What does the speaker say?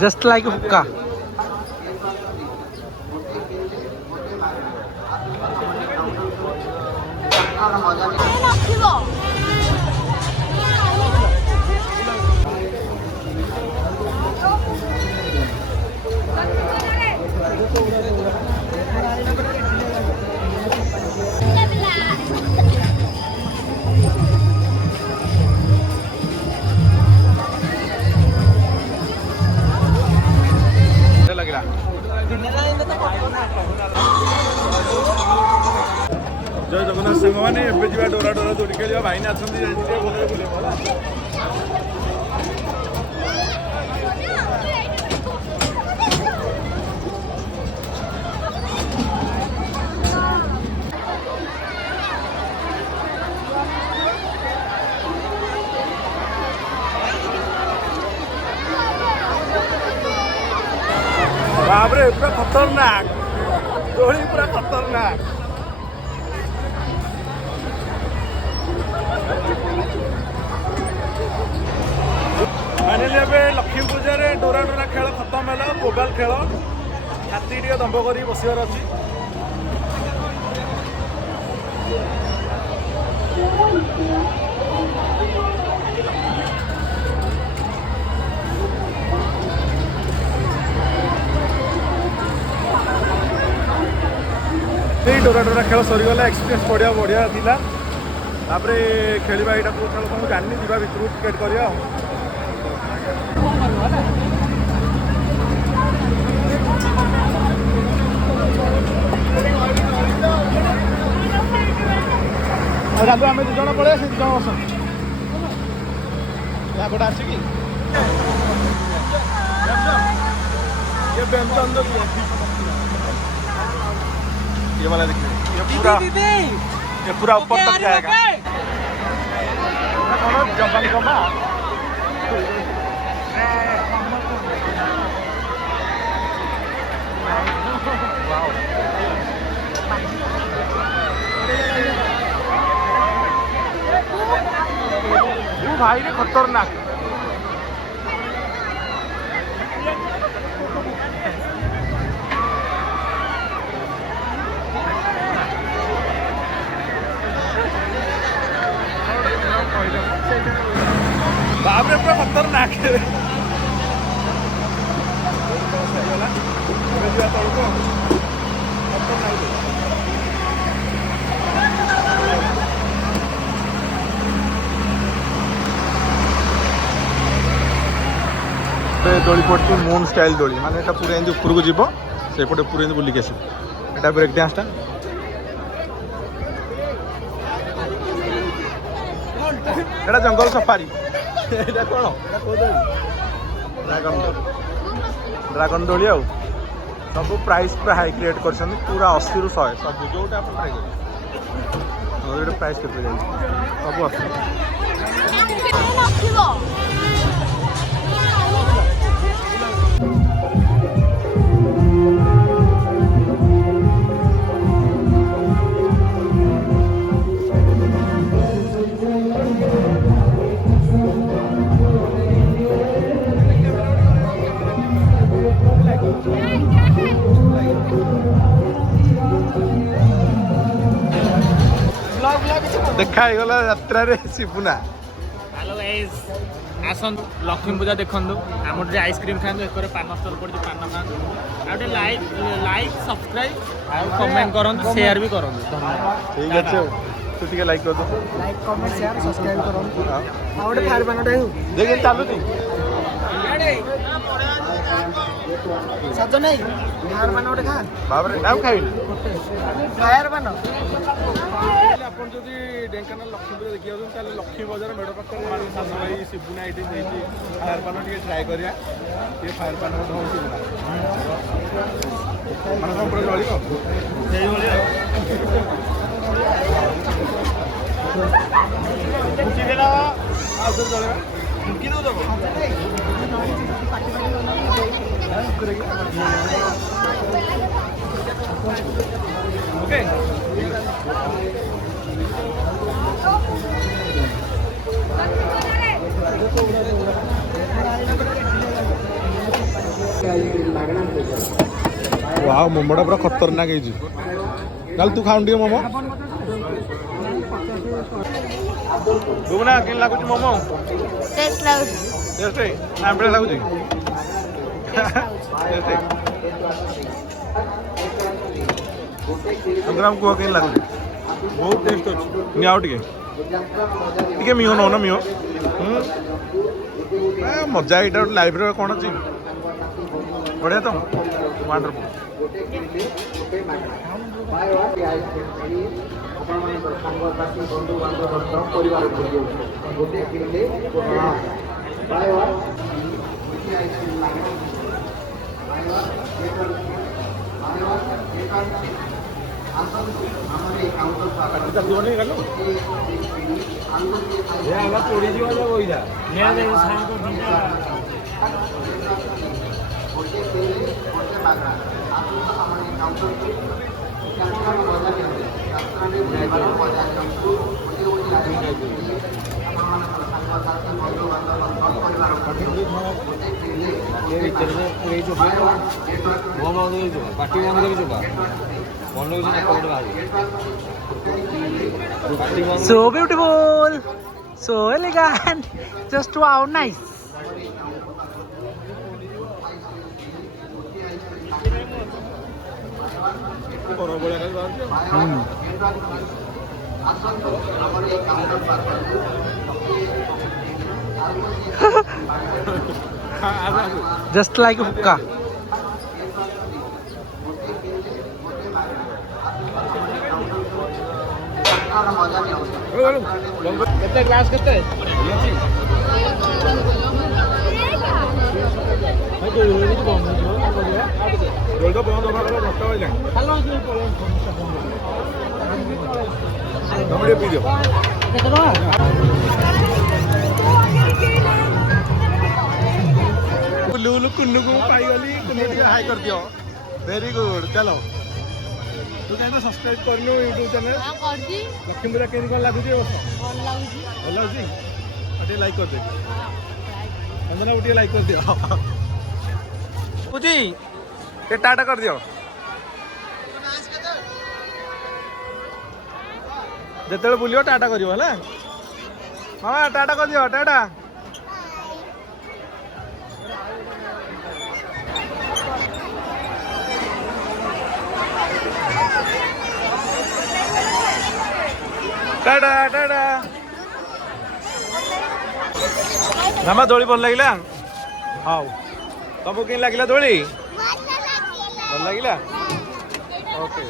Just like hookah. लग जय जगन्नाथ सांग मैंने एवं डोरा डोरा दौड़ी खेल भाई ना बाप रे पूरा खतरनाक डोली पूरा खतरनाक फाइनली एवं लक्ष्मी पूजा रे डोरा डोरा खेल खत्म है मोबाइल खेल छाती टे दम्भ कर बसबार अच्छी डोरा डोरा खेल सरीगला एक्सपीरियंस बढ़िया बढ़िया था तापर खेलवा यहाँ को जानी जा भर टिकेट करा राजू आम दुज पड़े से दुज बस यहाँ गोटे आसिकी ये वाला देखिए ये पूरा ऊपर तक जाएगा जंगल कमा भाई रे खतरनाक बाप रे पूरा खतरनाक दोली पड़ी मून स्टाइल दोली माने पूरा एमती उपरको जीव से पटे पूरा एमती बुलिक आसा ब्रेक डांसटा एटा जंगल सफारी कौन ड्रागन डोली आ सब प्राइस पूरा हाई क्रिएट कर पूरा 80 ରୁ 100 सब जो ट्राए कर प्राइस के सब 80 देखा गला यात्रा रे शिपुना हेलो गाइस आसन लक्ष्मी पूजा देखंदु हमर जे आइसक्रीम खांदु एकरे पान स्टॉल पड़ जे पान खांदु आउटे लाइक सब्सक्राइब और कमेंट करन शेयर भी करन धन्यवाद ठीक আছে तू ठीक लाइक कर दो लाइक कमेंट शेयर सब्सक्राइब करन आउटे फायर पानटा देख चालू थी सज नहीं फायर पान ओटे खा बाप रे नाम खाइल फायर पान आपण जदि ढेंकानाल लक्ष्मी पूजा देखि आउछन ताले लक्ष्मी बाजार मेड पाखरे सासु भाई शिबुना आइटि देछि फायर पान टिके ट्राई करिया ये फायर पान मत होछि मन कम पड़े जळिको सेही भलिया फुकी देला आउर जळेबा फुकी दो दबो ओके वाह मोमोटा पूरा खतरनाक है चल तू खाऊं टे मोमो दुगना केन लागुच मोमो टेस्ट लाଗୁଛି टेस्ट आंबे लागुच संग्राम को केन लागुच बहुत टेस्ट अछि नियाव टिके मियो नो ना मियो मजा एटा लाइव रे कोन अछि बढ़िया तो wonderful So beautiful, so elegant, just wow, nice. Just like a hookah. କେତେ ଗ୍ଲାସ୍ କେତେ ଜଲଦି ବନ୍ଦ ହବା କଥା 10ଟା ବାଜିଲାଣି ତମେ ଟିକେ ପିଇ ଦିଅ लुलु कुन्नू को पाईगली कुन्नू टिके हाई कर दियो वेरी गुड चलो तू कहना सब्सक्राइब करनु YouTube चैनल हां कर दी लक्ष्मी पूजा केनी कोन लागु जे बस ଭଲ ଲାଗୁଛି ଭଲ अछि अटे लाइक कर दे अंदना उठी लाइक कर दियो पूजी के टाटा कर दियो जेतेले बुलियो टाटा करियो हला मामा टाटा कर दियो टाटा टाटा टाटा नामा दोली भल लगिला हाउ तुमको केन लगिला दोली भल लगिला ओके